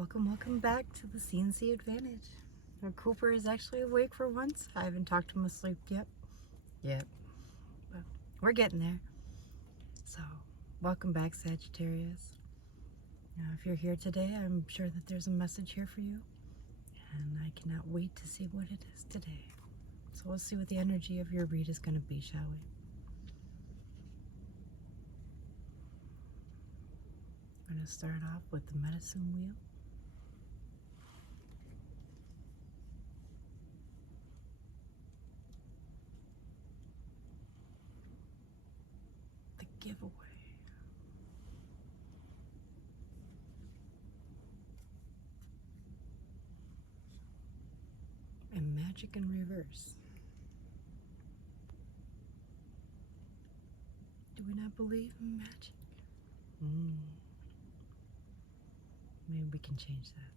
Welcome back to the CNC Advantage. Now, Cooper is actually awake for once. I haven't talked him asleep yet. But we're getting there. So, welcome back, Sagittarius. Now, if you're here today, I'm sure that there's a message here for you. And I cannot wait to see what it is today. So let's see what the energy of your read is going to be, shall we? I'm going to start off with the medicine wheel. The giveaway. And magic in reverse. Do we not believe in magic? Maybe we can change that.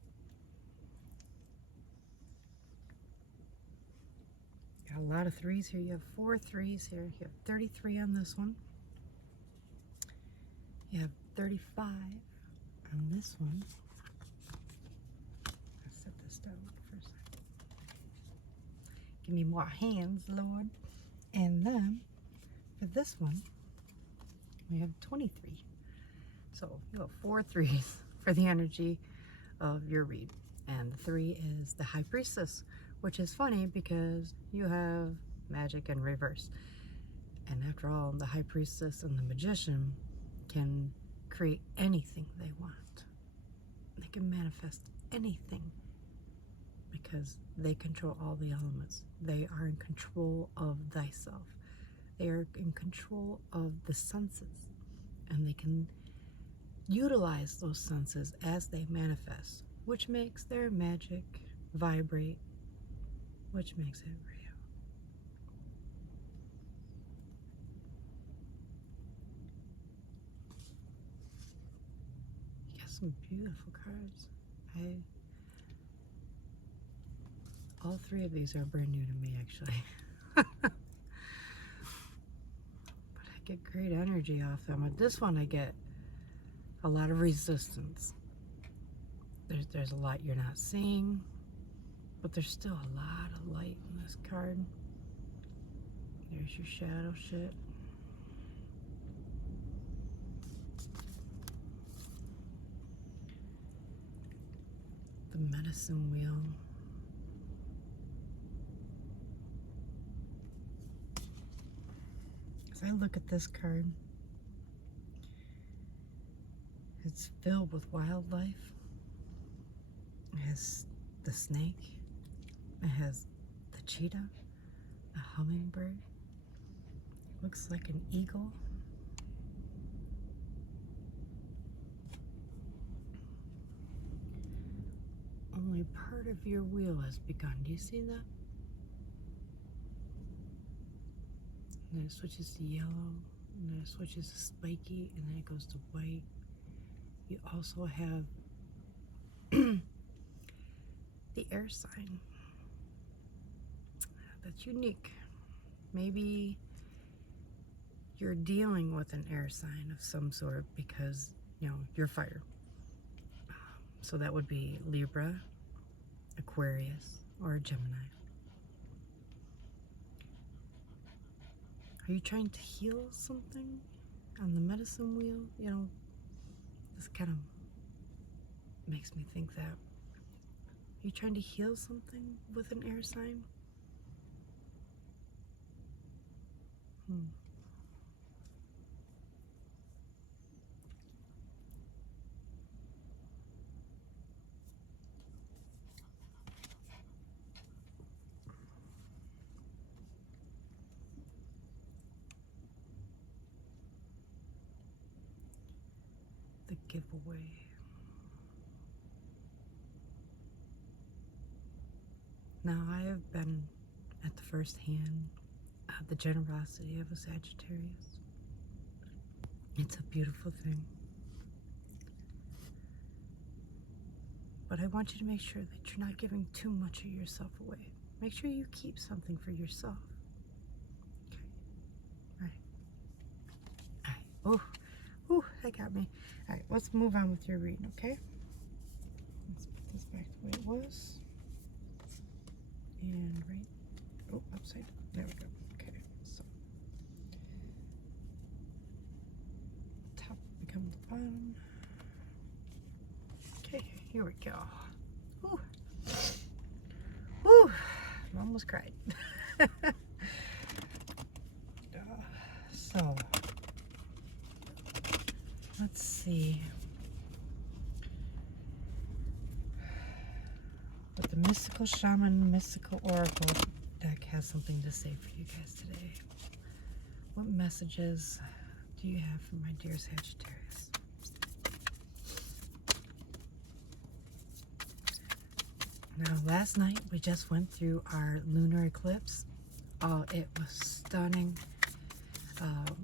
Got a lot of threes here. You have 4 threes here. You have 33 on this one. You have 35 on this one. I'll set this down for a second. Give me more hands, Lord. And then for this one, we have 23. So you have 4 threes for the energy of your read. And the 3 is the High Priestess, which is funny because you have magic in reverse. And after all, the High Priestess and the Magician can create anything they want. They can manifest anything because they control all the elements. They are in control of thyself. They are in control of the senses, and they can utilize those senses as they manifest, which makes their magic vibrate, which makes it real. You got some beautiful cards. All 3 of these are brand new to me, actually. But I get great energy off them. With this one, I get a lot of resistance. There's a lot you're not seeing, but there's still a lot of light in this card. There's your shadow shit. The medicine wheel. As I look at this card, it's filled with wildlife. It has the snake. It has the cheetah, a hummingbird. It looks like an eagle. Only part of your wheel has begun. Do you see that? And then it switches to yellow, and then it switches to spiky, and then it goes to white. You also have the air sign. That's unique. Maybe you're dealing with an air sign of some sort because, you know, you're fire. So that would be Libra, Aquarius, or Gemini. Are you trying to heal something on the medicine wheel? You know, this kind of makes me think that. Are you trying to heal something with an air sign? The giveaway. Now, I have been at the first hand of the generosity of a Sagittarius. It's a beautiful thing. But I want you to make sure that you're not giving too much of yourself away. Make sure you keep something for yourself. Okay. All right. All right. Oh, that got me. All right, let's move on with your reading, okay? this back the way it was. And right, oh, upside, there we go. Okay, so top becomes the bottom. Okay, here we go. Woo. Woo, I almost cried. So, let's see what the Mystical Shaman Mystical Oracle deck has something to say for you guys today. What messages do you have for my dear Sagittarius? Now, last night we just went through our lunar eclipse. Oh, it was stunning.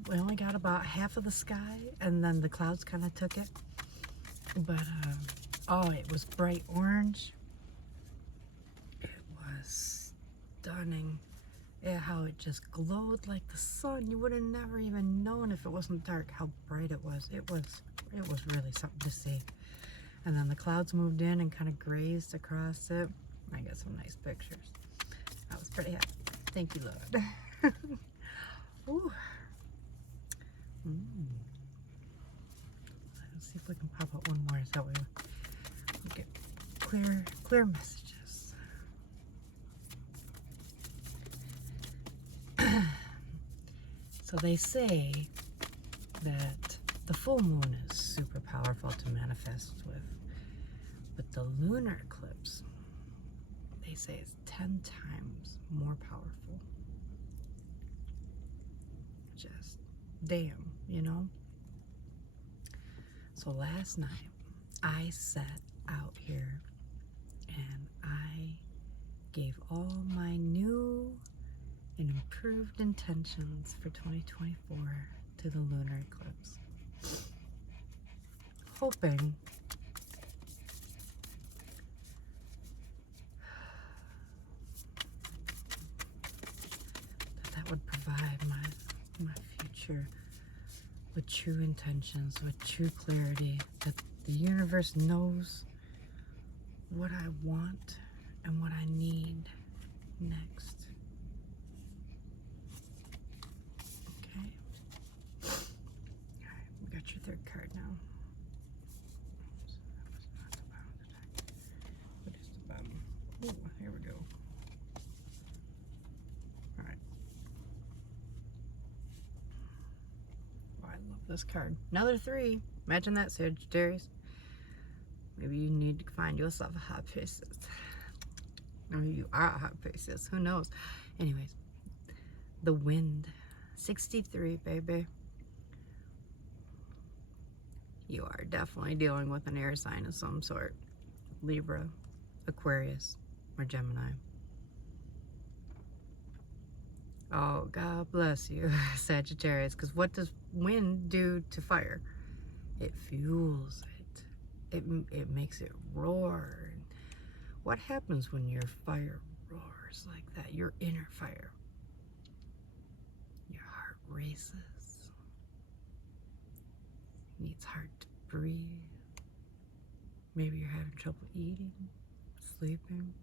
We only got about half of the sky, and then the clouds kind of took it. But, oh, it was bright orange. It was stunning. Yeah, how it just glowed like the sun. You would have never even known if it wasn't dark how bright it was. It was really something to see. And then the clouds moved in and kind of grazed across it. I got some nice pictures. I was pretty happy. Thank you, Lord. Ooh. Let's see if we can pop out one more. Is that way we get clear messages. So they say that the full moon is super powerful to manifest with, but the lunar eclipse, they say, is 10 times more powerful. Just damn, you know? So last night I sat out here and I gave all my new and improved intentions for 2024 to the lunar eclipse, hoping that would provide my future with true intentions, with true clarity, that the universe knows what I want and what I need next. Okay. Alright, we got your third card now. So that was not the bottom of the deck. What is the bottom? Oh, here we go. Alright. Oh, I love this card. Another 3. Imagine that, Sagittarius. Maybe you need to find yourself a hot priestess. Or you are a hot priestess. Who knows? Anyways, the wind. 63, baby. You are definitely dealing with an air sign of some sort. Libra, Aquarius, or Gemini. Oh, God bless you, Sagittarius. Because what does wind do to fire? It fuels it. It makes it roar. What happens when your fire roars like that? Your inner fire. Your heart races. Needs hard to breathe. Maybe you're having trouble eating, sleeping.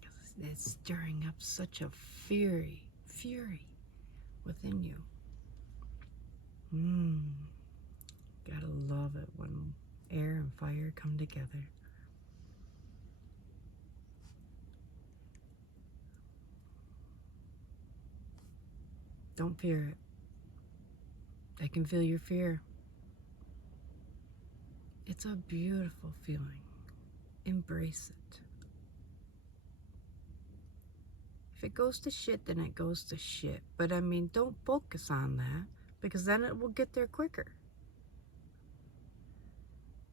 Because it's stirring up such a fury within you. Gotta love it when air and fire come together. Don't fear it. I can feel your fear. It's a beautiful feeling. Embrace it. If it goes to shit, then it goes to shit. But I mean, don't focus on that, because then it will get there quicker.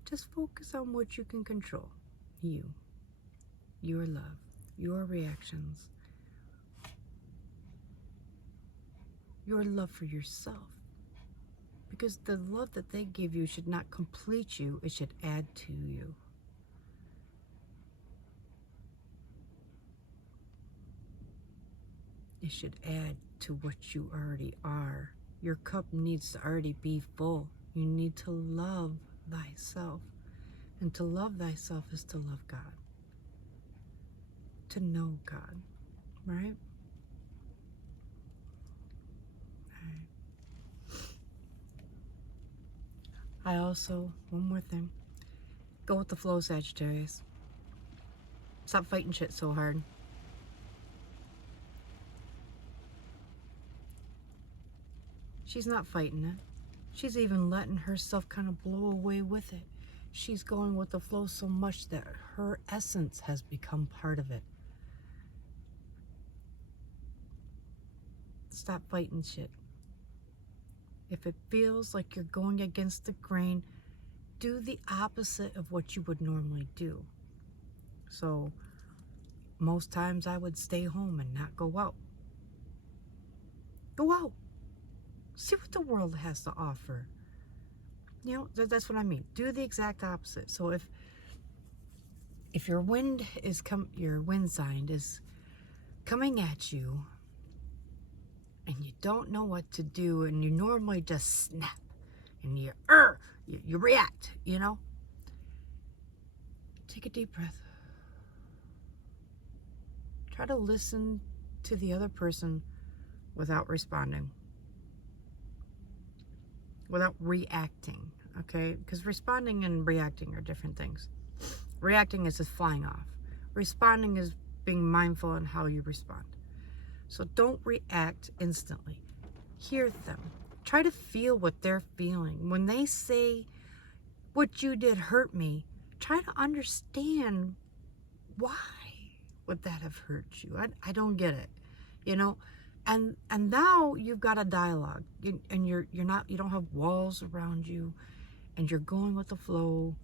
Just focus on what you can control. You. Your love. Your reactions. Your love for yourself. Because the love that they give you should not complete you, it should add to you. It should add to what you already are. Your cup needs to already be full. You need to love thyself. And to love thyself is to love God, to know God, right? I also, one more thing, go with the flow, Sagittarius. Stop fighting shit so hard. She's not fighting it. She's even letting herself kind of blow away with it. She's going with the flow so much that her essence has become part of it. Stop fighting shit. If it feels like you're going against the grain, do the opposite of what you would normally do. So most times I would stay home and not go out. Go out. See what the world has to offer. You know, that's what I mean. Do the exact opposite. So if your wind sign is coming at you and you don't know what to do and you normally just snap and you react, you know, take a deep breath. Try to listen to the other person without responding, without reacting, okay? Because responding and reacting are different things. Reacting is just flying off. Responding is being mindful in how you respond. So don't react instantly. Hear them. Try to feel what they're feeling. When they say, what you did hurt me, try to understand why would that have hurt you. I don't get it, you know? And now you've got a dialogue, and you don't have walls around you, and you're going with the flow,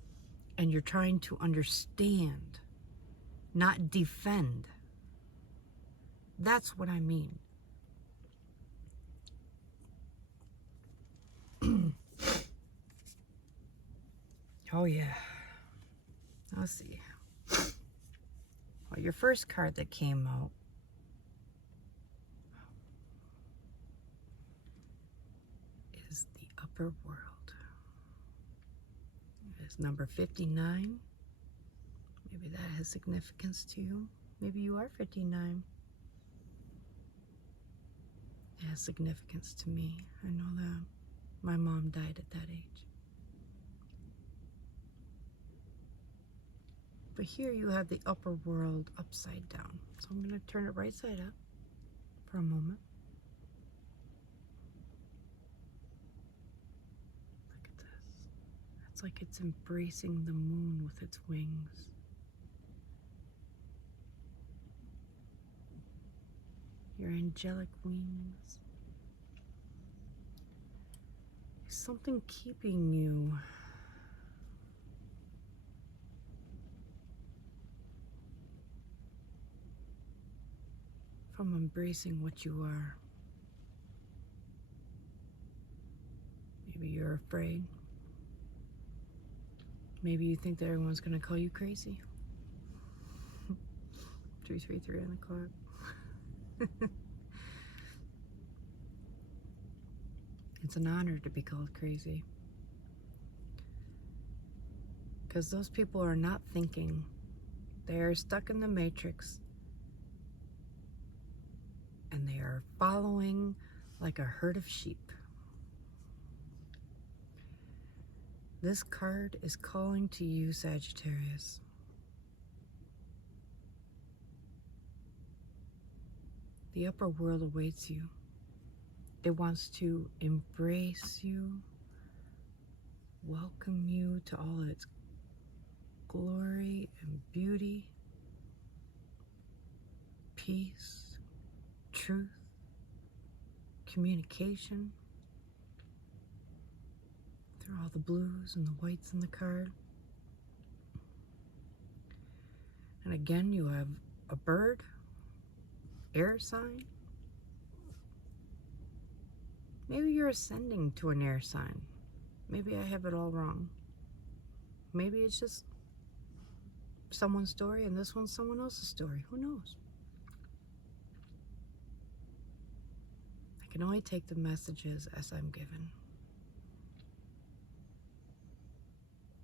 and you're trying to understand, not defend. That's what I mean. Oh yeah. Let's see. Well, your first card that came out is the upper world. It's number 59. Maybe that has significance to you. Maybe you are 59. It has significance to me. I know that. My mom died at that age. But here you have the upper world upside down. So I'm going to turn it right side up for a moment. Look at this. It's like it's embracing the moon with its wings. Your angelic wings. There's something keeping you from embracing what you are. Maybe you're afraid. Maybe you think that everyone's going to call you crazy. 333 on the clock. It's an honor to be called crazy. Because those people are not thinking. They are stuck in the matrix. And they are following like a herd of sheep. This card is calling to you, Sagittarius. The upper world awaits you. It wants to embrace you, welcome you to all its glory and beauty, peace, truth, communication. There are all the blues and the whites in the card. And again, you have a bird, air sign. Maybe you're ascending to an air sign. Maybe I have it all wrong. Maybe it's just someone's story and this one's someone else's story. Who knows? I can only take the messages as I'm given.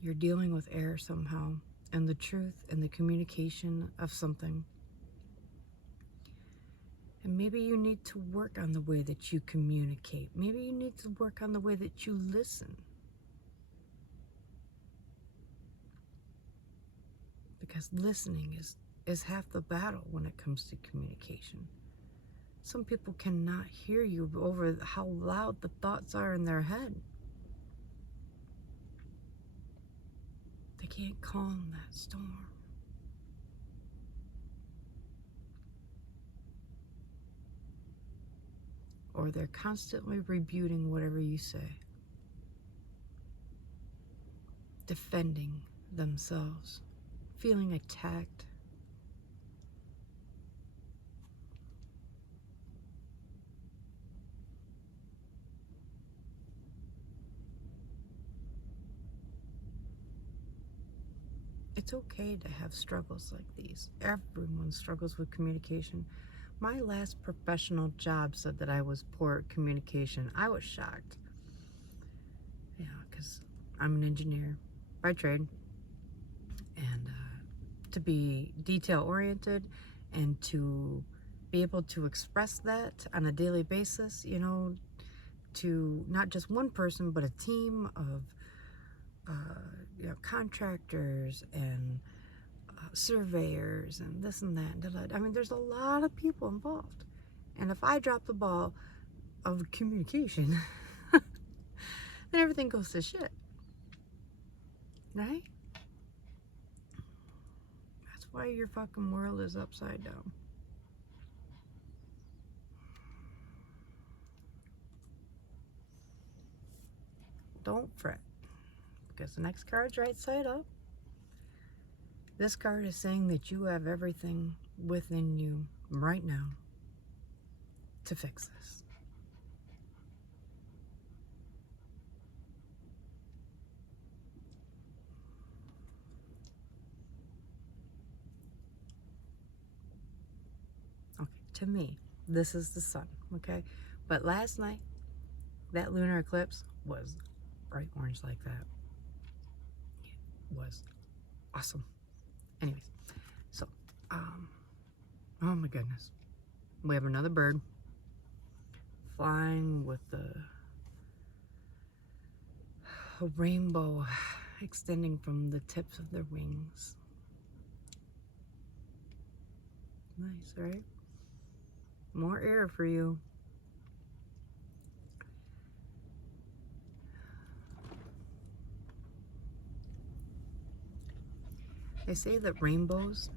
You're dealing with air somehow, and the truth and the communication of something. And maybe you need to work on the way that you communicate. Maybe you need to work on the way that you listen. Because listening is half the battle when it comes to communication. Some people cannot hear you over how loud the thoughts are in their head. They can't calm that storm. Or they're constantly rebuting whatever you say, defending themselves, feeling attacked. It's okay to have struggles like these. Everyone struggles with communication. My last professional job said that I was poor at communication. I was shocked. Yeah, because I'm an engineer by trade. And to be detail-oriented and to be able to express that on a daily basis, you know, to not just one person, but a team of you know, contractors and surveyors and this and that. I mean, there's a lot of people involved. And if I drop the ball of communication, then everything goes to shit. Right? That's why your fucking world is upside down. Don't fret. Because the next card's right side up. This card is saying that you have everything within you right now to fix this. Okay, to me, this is the sun, okay? But last night, that lunar eclipse was bright orange like that. It was awesome. Anyways, so, oh my goodness. We have another bird flying with a rainbow extending from the tips of their wings. Nice, right? More air for you. They say that rainbows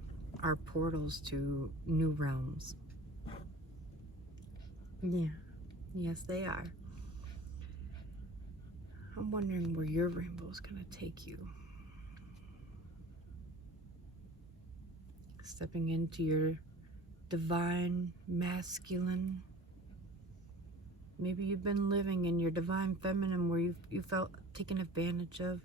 are portals to new realms. Yeah, yes they are. I'm wondering where your rainbow's gonna take you. Stepping into your divine masculine. Maybe you've been living in your divine feminine where you felt taken advantage of.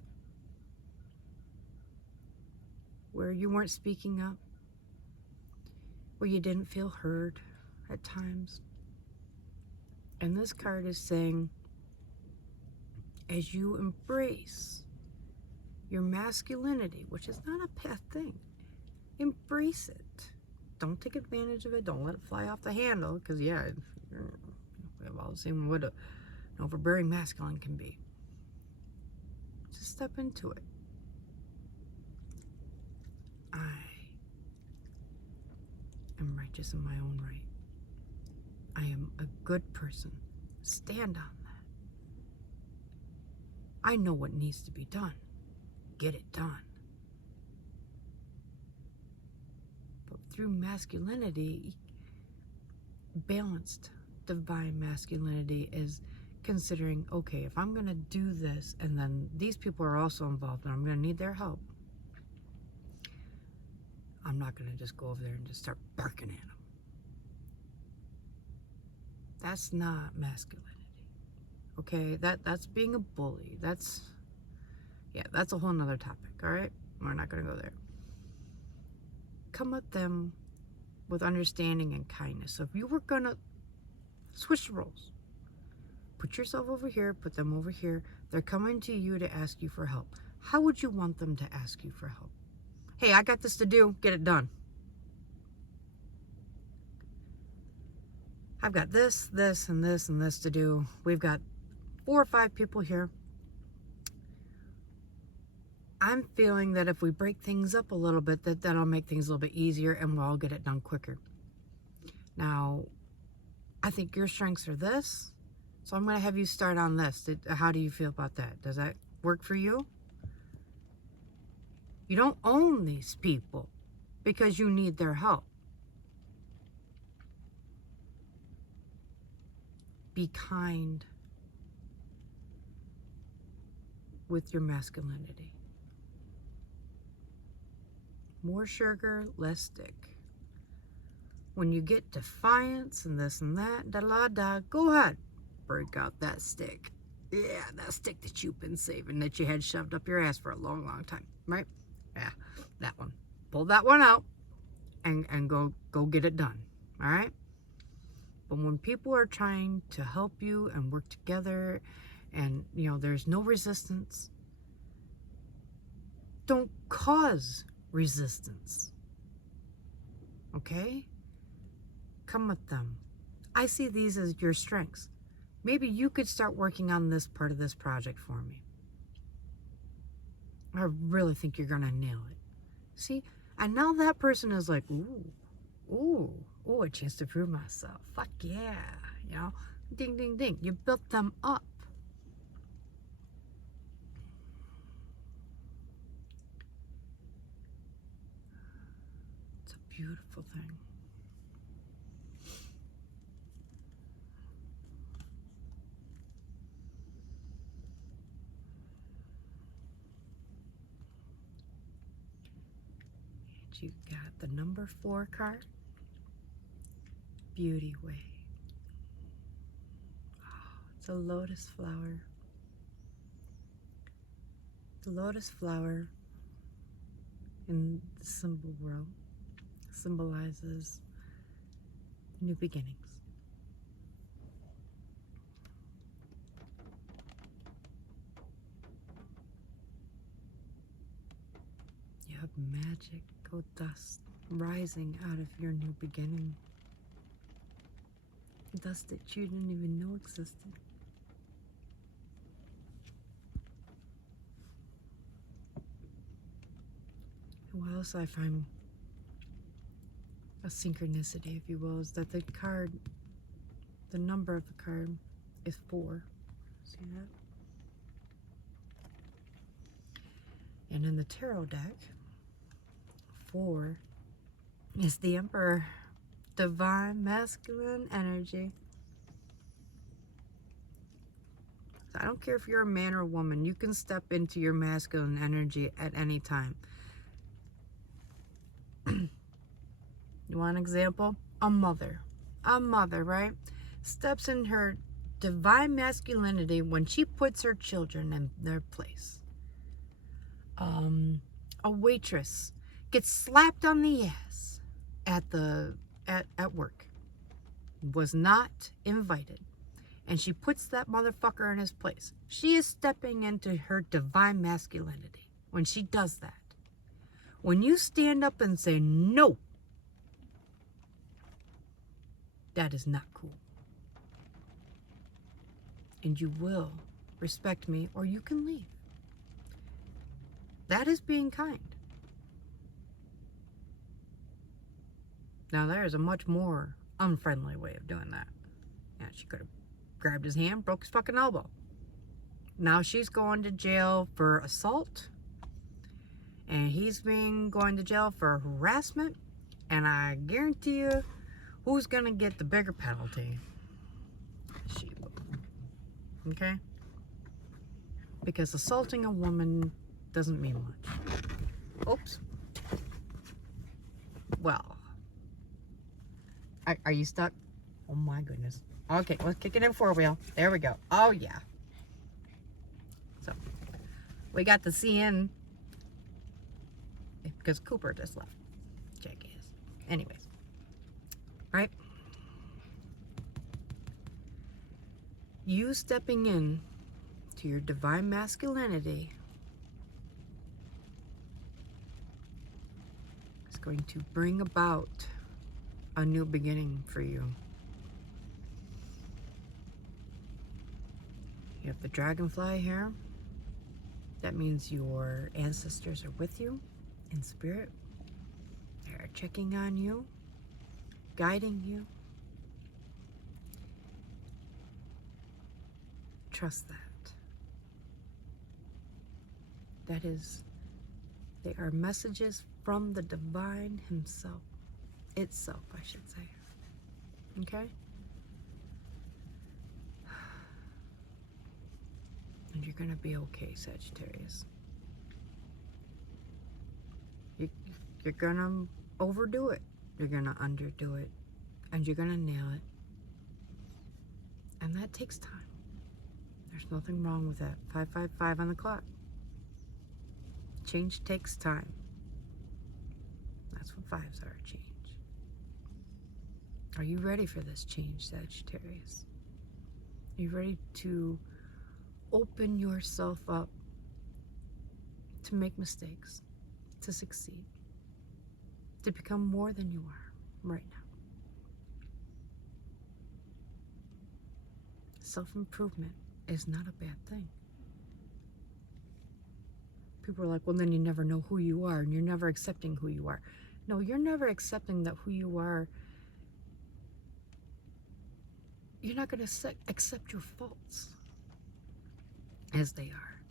Where you weren't speaking up. Where you didn't feel heard at times. And this card is saying, as you embrace your masculinity, which is not a bad thing, embrace it. Don't take advantage of it. Don't let it fly off the handle, because yeah, we've all seen what an overbearing masculine can be. Just step into it. I am righteous in my own right. I am a good person. Stand on that. I know what needs to be done. Get it done. But through masculinity, balanced divine masculinity is considering, okay, if I'm going to do this and then these people are also involved and I'm going to need their help, I'm not going to just go over there and just start barking at them. That's not masculinity. Okay, that's being a bully. That's a whole nother topic, all right? We're not going to go there. Come at them with understanding and kindness. So if you were going to switch the roles, put yourself over here, put them over here. They're coming to you to ask you for help. how would you want them to ask you for help? Hey, I got this to do. Get it done. I've got this, this, and this, and this to do. We've got 4 or 5 people here. I'm feeling that if we break things up a little bit, that'll make things a little bit easier and we'll all get it done quicker. Now, I think your strengths are this, so I'm going to have you start on this. How do you feel about that? Does that work for you? You don't own these people because you need their help. Be kind with your masculinity. More sugar, less stick. When you get defiance and this and that, da-la-da, go ahead. Break out that stick. Yeah, that stick that you've been saving, that you had shoved up your ass for a long, long time, right? Yeah, that one. Pull that one out and go get it done, all right? But when people are trying to help you and work together and, you know, there's no resistance, don't cause resistance, okay? Come with them. I see these as your strengths. Maybe you could start working on this part of this project for me. I really think you're gonna nail it. See, and now that person is like, ooh, a chance to prove myself. Fuck yeah, you know, ding, ding, ding. You built them up. It's a beautiful thing. And you got the number 4 card. Beauty Way. Oh, it's a lotus flower. The lotus flower in the symbol world symbolizes new beginnings. You have magical dust rising out of your new beginning. Dust that you didn't even know existed. What else I find a synchronicity, if you will, is that the card, the number of the card is 4. See that? And in the tarot deck, 4 is the Emperor. Divine masculine energy. I don't care if you're a man or a woman, you can step into your masculine energy at any time. You want an example? A mother, right? Steps in her divine masculinity when she puts her children in their place. A waitress gets slapped on the ass at work, was not invited, and she puts that motherfucker in his place. She is stepping into her divine masculinity when she does that. When you stand up and say no, that is not cool, and you will respect me or you can leave. That is being kind. Now there's a much more unfriendly way of doing that. Yeah, she could have grabbed his hand, broke his fucking elbow. Now she's going to jail for assault, and he's going to jail for harassment, and I guarantee you, who's gonna get the bigger penalty? She will. Okay? Because assaulting a woman doesn't mean much. Oops. Well. Are you stuck? Oh my goodness. Okay, let's kick it in 4-wheel. There we go. Oh yeah. So, we got the CN because Cooper just left. Jackass. Anyways. Right? You stepping in to your divine masculinity going to bring about a new beginning for you. You have the dragonfly here. That means your ancestors are with you in spirit. They're checking on you, guiding you. Trust that. They are messages from the divine himself. Itself, I should say. Okay? And you're going to be okay, Sagittarius. You're going to overdo it. You're going to underdo it. And you're going to nail it. And that takes time. There's nothing wrong with that. 555 on the clock. Change takes time. That's what fives are, change. Are you ready for this change, Sagittarius? Are you ready to open yourself up to make mistakes, to succeed, to become more than you are right now? Self-improvement is not a bad thing. People are like, well, then you never know who you are and you're never accepting who you are. No, you're never accepting that who you are. You're not going to accept your faults as they are.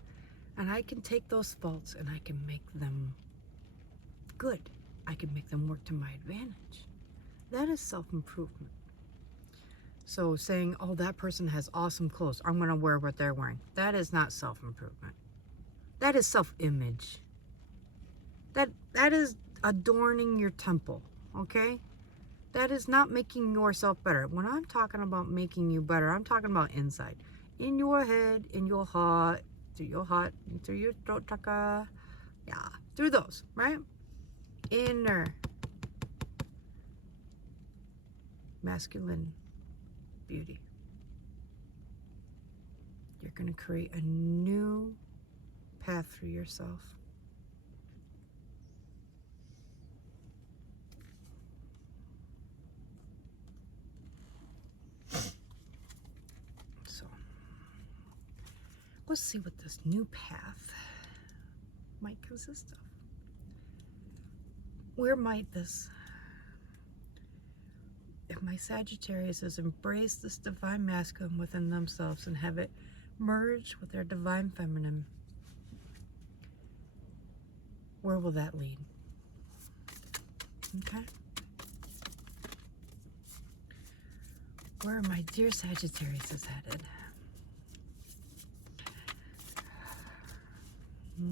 And I can take those faults and I can make them good. I can make them work to my advantage. That is self-improvement. So saying, oh, that person has awesome clothes, I'm going to wear what they're wearing. That is not self-improvement. That is self-image. That is adorning your temple, okay? That is not making yourself better. When I'm talking about making you better, I'm talking about inside. In your head, in your heart, through your throat chakra. Yeah, through those, right? Inner masculine beauty. You're going to create a new path for yourself. So, let's see what this new path might consist of. Where might this, if my Sagittarius has embraced this divine masculine within themselves and have it merge with their divine feminine, where will that lead? Okay? Where my dear Sagittarius is headed? Oh.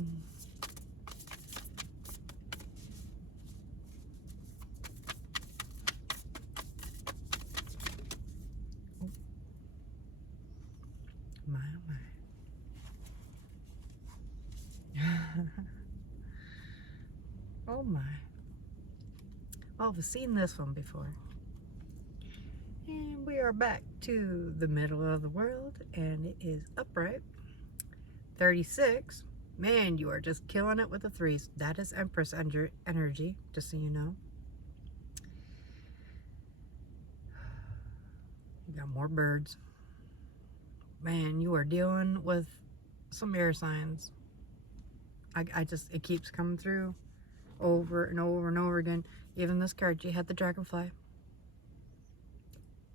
My, oh my. Oh my. Oh, I've seen this one before. And we are back to the middle of the world, and it is upright. 36. Man, you are just killing it with the threes. That is Empress energy, just so you know. You got more birds. Man, you are dealing with some air signs. It keeps coming through over and over and over again. Even this card, you had the dragonfly.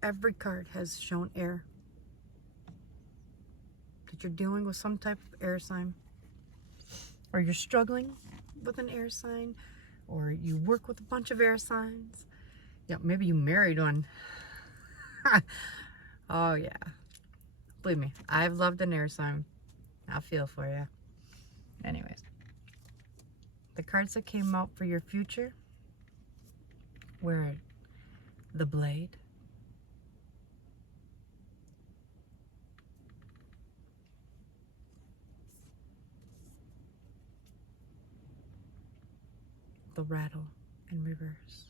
Every card has shown air. That you're dealing with some type of air sign. Or you're struggling with an air sign. Or you work with a bunch of air signs. Yeah, maybe you married one. Oh yeah. Believe me, I've loved an air sign. I feel for you. Anyways. The cards that came out for your future were the Blade, the Rattle in reverse,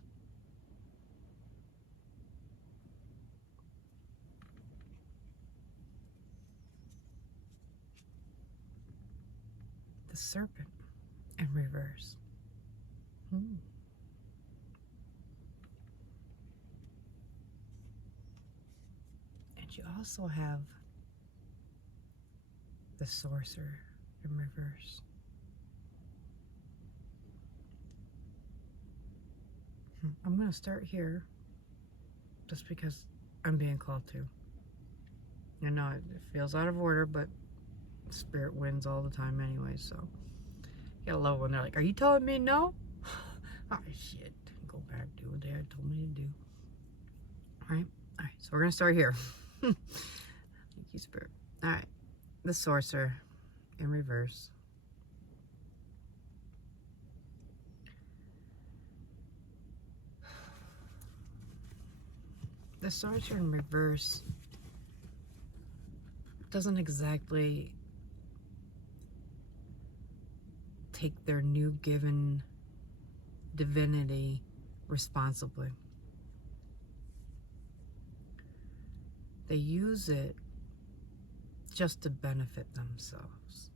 the Serpent in reverse. But you also have the Sorcerer in reverse. I'm going to start here just because I'm being called to. I know it feels out of order, but Spirit wins all the time anyway, so. You gotta love when they're like, are you telling me no? Oh, shit. Go back, do what Dad told me to do. Alright, so we're gonna start here. Thank you, Spirit. Alright, the Sorcerer in reverse. The Sorcerer in reverse doesn't exactly take their new given divinity responsibly. They use it just to benefit themselves.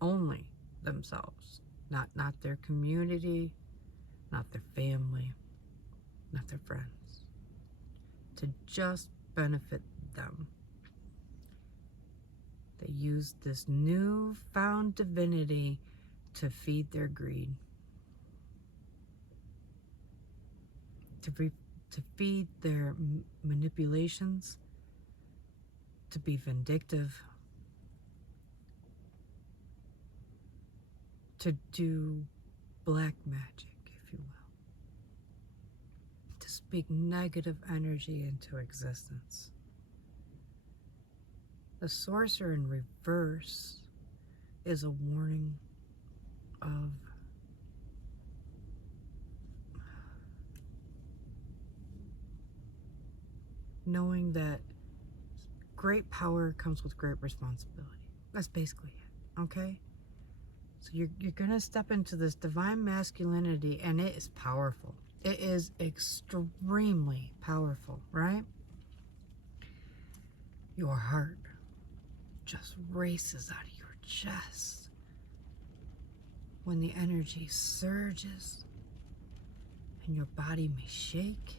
Only themselves. Not their community, not their family, not their friends. To just benefit them. They use this newfound divinity to feed their greed. To feed their manipulations. To be vindictive. To do black magic, if you will. To speak negative energy into existence. The Sorcerer in reverse is a warning of knowing that great power comes with great responsibility. That's basically it, okay? So you're gonna step into this divine masculinity, and it is powerful. It is extremely powerful, right? Your heart just races out of your chest when the energy surges, and your body may shake.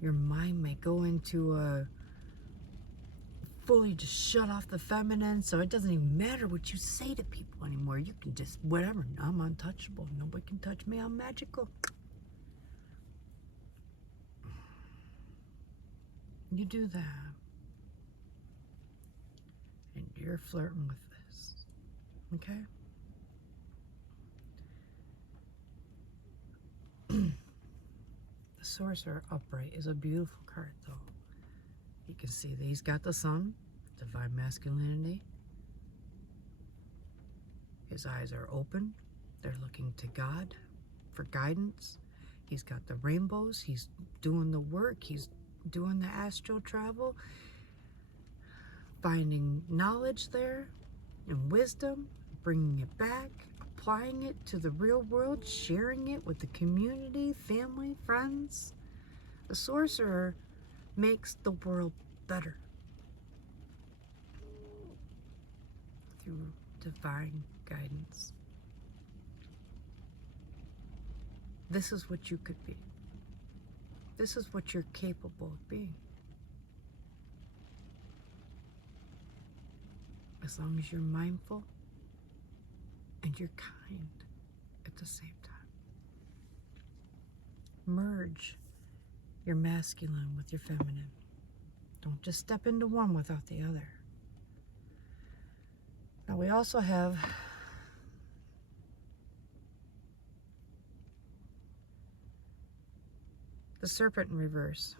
Your mind may go into a fully just shut off the feminine, so it doesn't even matter what you say to people anymore. You can just, whatever, I'm untouchable. Nobody can touch me, I'm magical. You do that, and you're flirting with this, okay? The Sorcerer upright is a beautiful card, though. You can see that he's got the sun, divine masculinity. His eyes are open. They're looking to God for guidance. He's got the rainbows. He's doing the work. He's doing the astral travel, finding knowledge there and wisdom, bringing it back, applying it to the real world, sharing it with the community, family, friends. The Sorcerer makes the world better through divine guidance. This is what you could be. This is what you're capable of being. As long as you're mindful and you're kind at the same time. Merge your masculine with your feminine. Don't just step into one without the other. Now we also have the Serpent in reverse.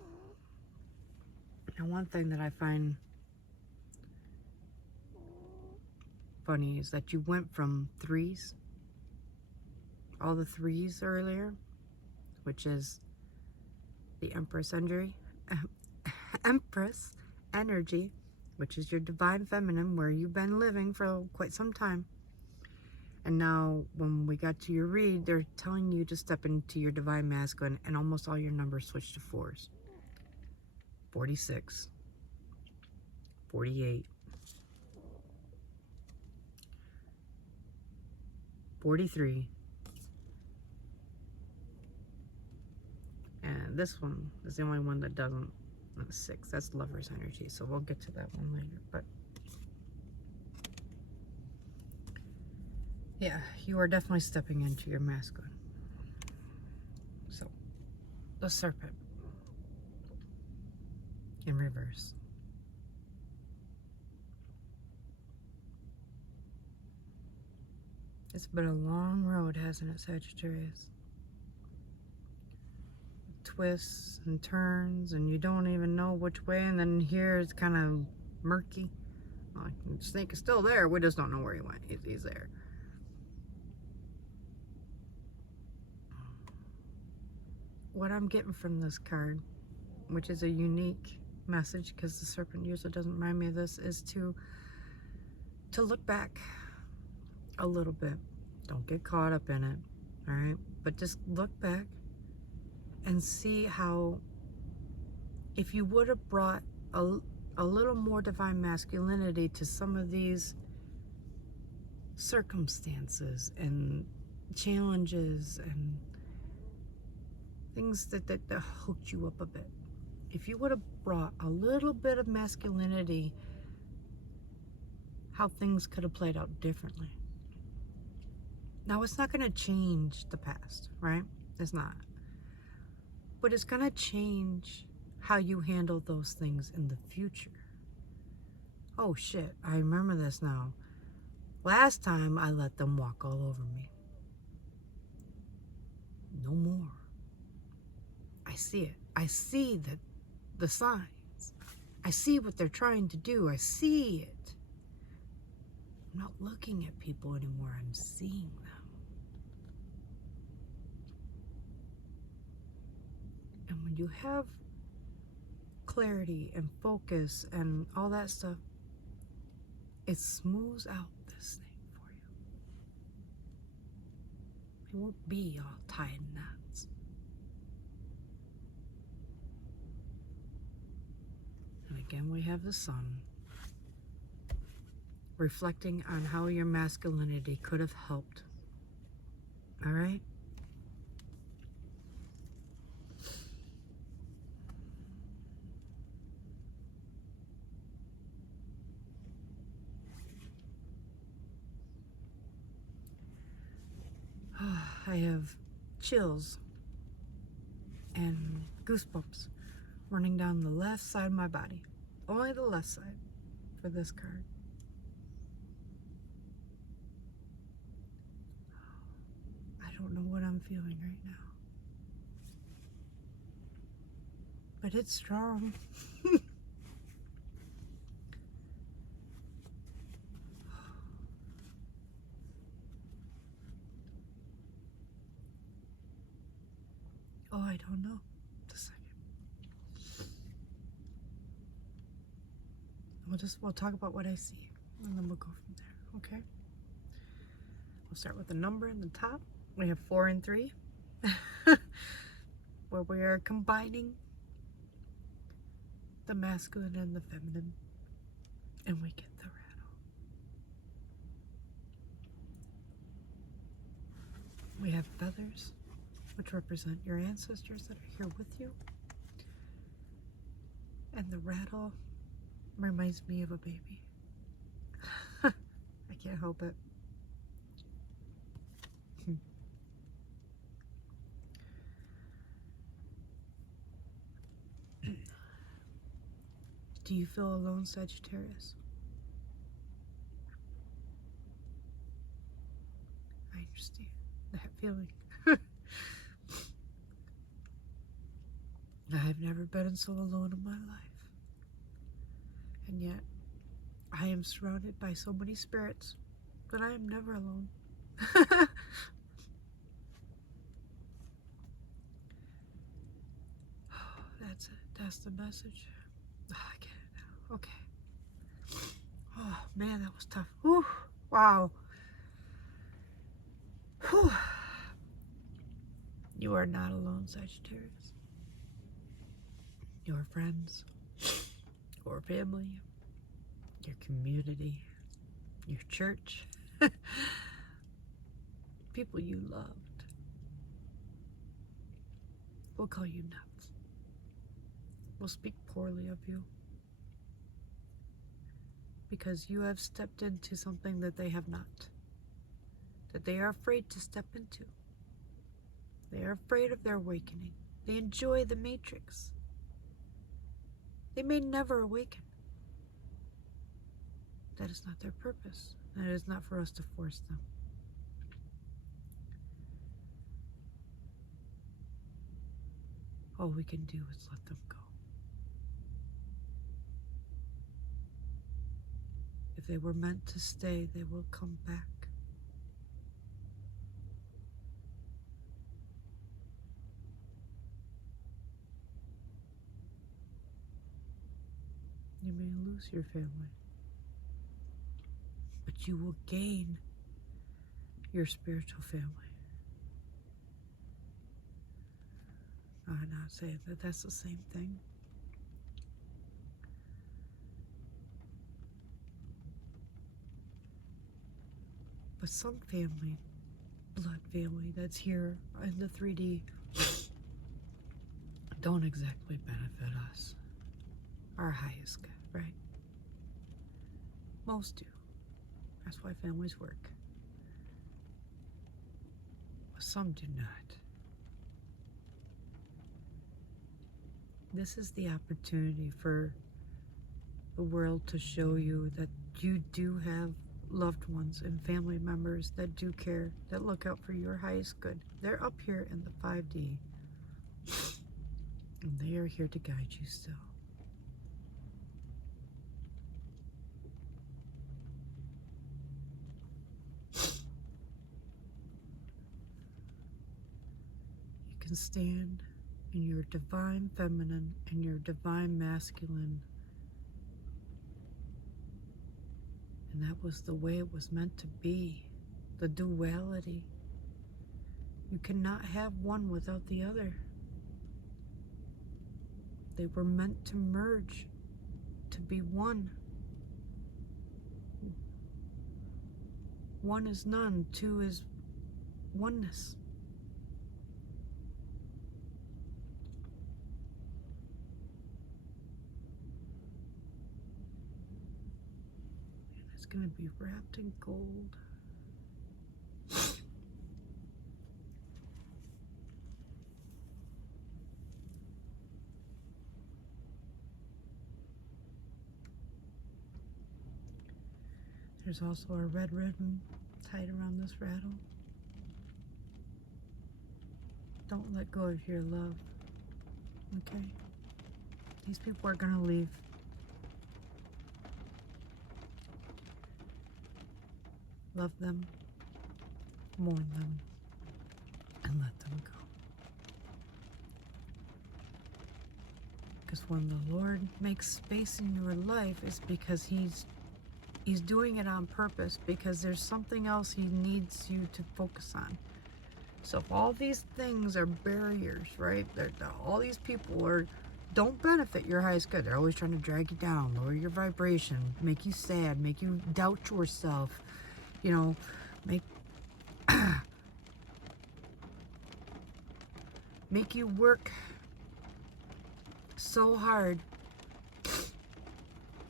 Now one thing that I find funny is that you went from threes, all the threes earlier, which is the Empress energy, which is your divine feminine, where you've been living for quite some time. And now when we got to your read, they're telling you to step into your divine masculine, and almost all your numbers switch to fours. 46, 48, 43, and this one is the only one that doesn't. That's 6. That's lover's energy, so we'll get to that one later. But yeah, you are definitely stepping into your masculine. So, the serpent in reverse. It's been a long road, hasn't it, Sagittarius? Twists and turns, and you don't even know which way, and then here it's kind of murky. Well, the snake is still there, we just don't know where he went. He's there. What I'm getting from this card, which is a unique message because the serpent usually doesn't remind me of this, is to look back a little bit. Don't get caught up in it, all right? But just look back and see how, if you would have brought a little more divine masculinity to some of these circumstances and challenges and things that hooked you up a bit. If you would have brought a little bit of masculinity, how things could have played out differently. Now, it's not going to change the past, right? It's not. But it's going to change how you handle those things in the future. Oh shit, I remember this now. Last time I let them walk all over me. No more. I see it. I see the signs. I see what they're trying to do. I see it. I'm not looking at people anymore. I'm seeing them. And when you have clarity and focus and all that stuff, it smooths out this thing for you. It won't be all tied in knots. And again, we have the sun reflecting on how your masculinity could have helped. All right? I have chills and goosebumps running down the left side of my body. Only the left side for this card. I don't know what I'm feeling right now. But it's strong. Oh, I don't know. Just a second. We'll talk about what I see, and then we'll go from there, okay? We'll start with the number in the top. We have 4 and 3, where we are combining the masculine and the feminine, and we get the rattle. We have feathers, which represent your ancestors that are here with you. And the rattle reminds me of a baby. I can't help it. Do you feel alone, Sagittarius? I understand that feeling. I've never been so alone in my life. And yet, I am surrounded by so many spirits that I am never alone. That's it. That's the message. Oh, I get it now. Okay. Oh, man, that was tough. Whew. Wow. Whew. You are not alone, Sagittarius. Your friends, your family, your community, your church, people you loved will call you nuts. will speak poorly of you, because you have stepped into something that they have not, that they are afraid to step into. They are afraid of their awakening. They enjoy the matrix. They may never awaken. That is not their purpose. That is not for us to force them. All we can do is let them go. If they were meant to stay, they will come back. You may lose your family, but you will gain your spiritual family. I'm not saying that that's the same thing. But some family, blood family that's here in the 3D, don't exactly benefit us. Our highest good, right? Most do. That's why families work. But some do not. This is the opportunity for the world to show you that you do have loved ones and family members that do care, that look out for your highest good. They're up here in the 5D, and they are here to guide you still. You can stand in your divine feminine and your divine masculine. And that was the way it was meant to be. The duality. You cannot have one without the other. They were meant to merge, to be one. One is none, two is oneness. And it's going to be wrapped in gold. There's also a red ribbon tied around this rattle. Don't let go of your love, okay? These people are gonna leave. Love them, mourn them, and let them go. Because when the Lord makes space in your life, it's because He's doing it on purpose, because there's something else He needs you to focus on. So if all these things are barriers, right? All these people don't benefit your highest good. They're always trying to drag you down, lower your vibration, make you sad, make you doubt yourself, make make you work so hard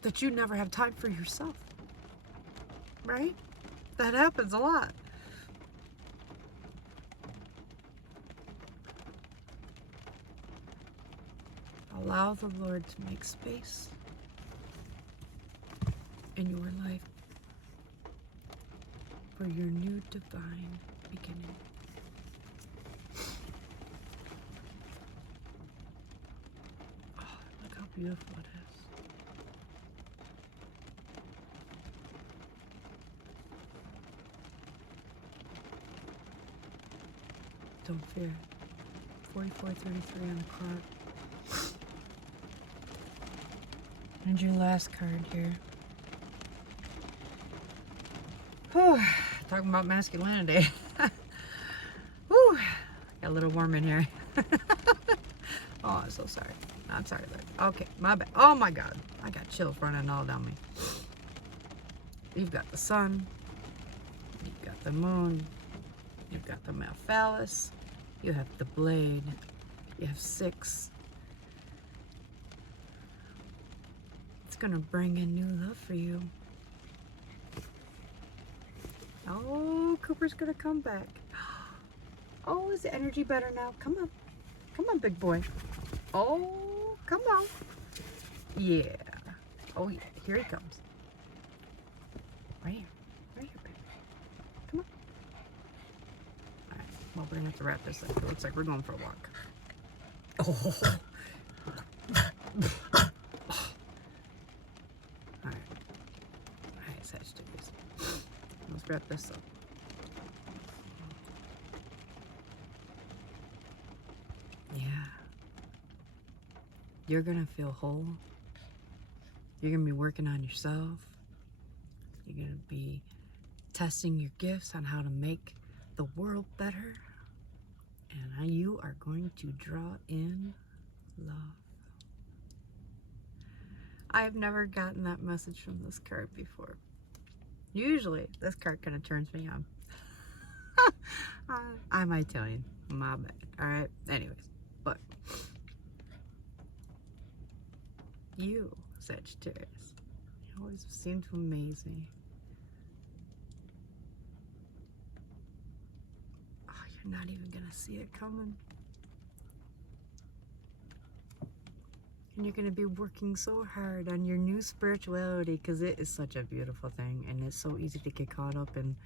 that you never have time for yourself. Right? That happens a lot. Allow the Lord to make space in your life for your new divine beginning. Oh, look how beautiful it is. Don't fear. 4433 on the clock. And your last card here. Whew. Talking about masculinity. Whew. Got a little warm in here. Oh, I'm so sorry. I'm sorry, Lord. Okay, my bad. Oh my God. I got chills running all down me. You've got the sun. You've got the moon. You've got the male phallus, you have the blade, you have 6, gonna bring in new love for you. Oh, Cooper's gonna come back. Oh, is the energy better now? Come on. Come on, big boy. Oh, come on. Yeah. Oh, yeah. Here he comes. Right here. Right here, baby. Come on. All right. Well, we're gonna have to wrap this up. It looks like we're going for a walk. Oh. Alright, Sagittarius. Let's wrap this up. Yeah. You're gonna feel whole. You're gonna be working on yourself. You're gonna be testing your gifts on how to make the world better. And you are going to draw in love. I've never gotten that message from this card before. Usually, this card kind of turns me on. I'm Italian. My bad. Alright? Anyways. But you, Sagittarius, you always seem to amaze me. Oh, you're not even going to see it coming. And you're going to be working so hard on your new spirituality, because it is such a beautiful thing, and it's so easy to get caught up in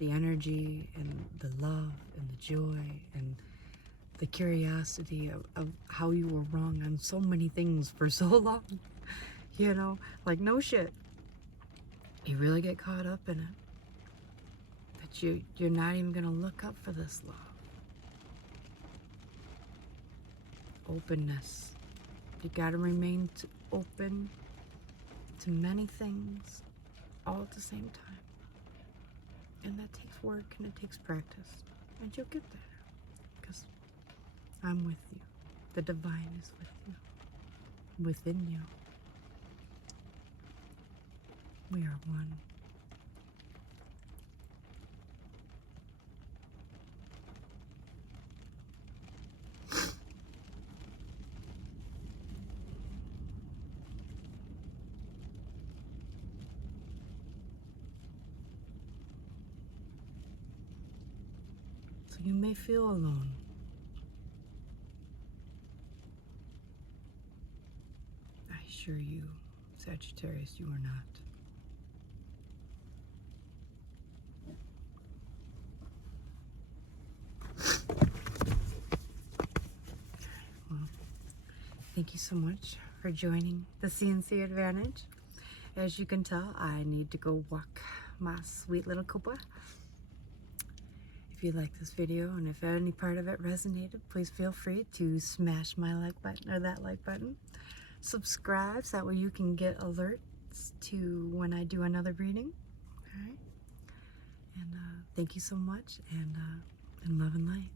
the energy and the love and the joy and the curiosity of how you were wrong on so many things for so long. You know, like no shit. You really get caught up in it. That you're not even going to look up for this love. Openness. You gotta remain open to many things all at the same time. And that takes work and it takes practice. And you'll get there. Because I'm with you. The divine is with you. Within you. We are one. So you may feel alone. I assure you, Sagittarius, you are not. Well, thank you so much for joining the CNC Advantage. As you can tell, I need to go walk my sweet little Koopa. If you like this video and if any part of it resonated, please feel free to smash my like button or that like button. Subscribe so that way you can get alerts to when I do another reading. All right. And thank you so much, and love and light.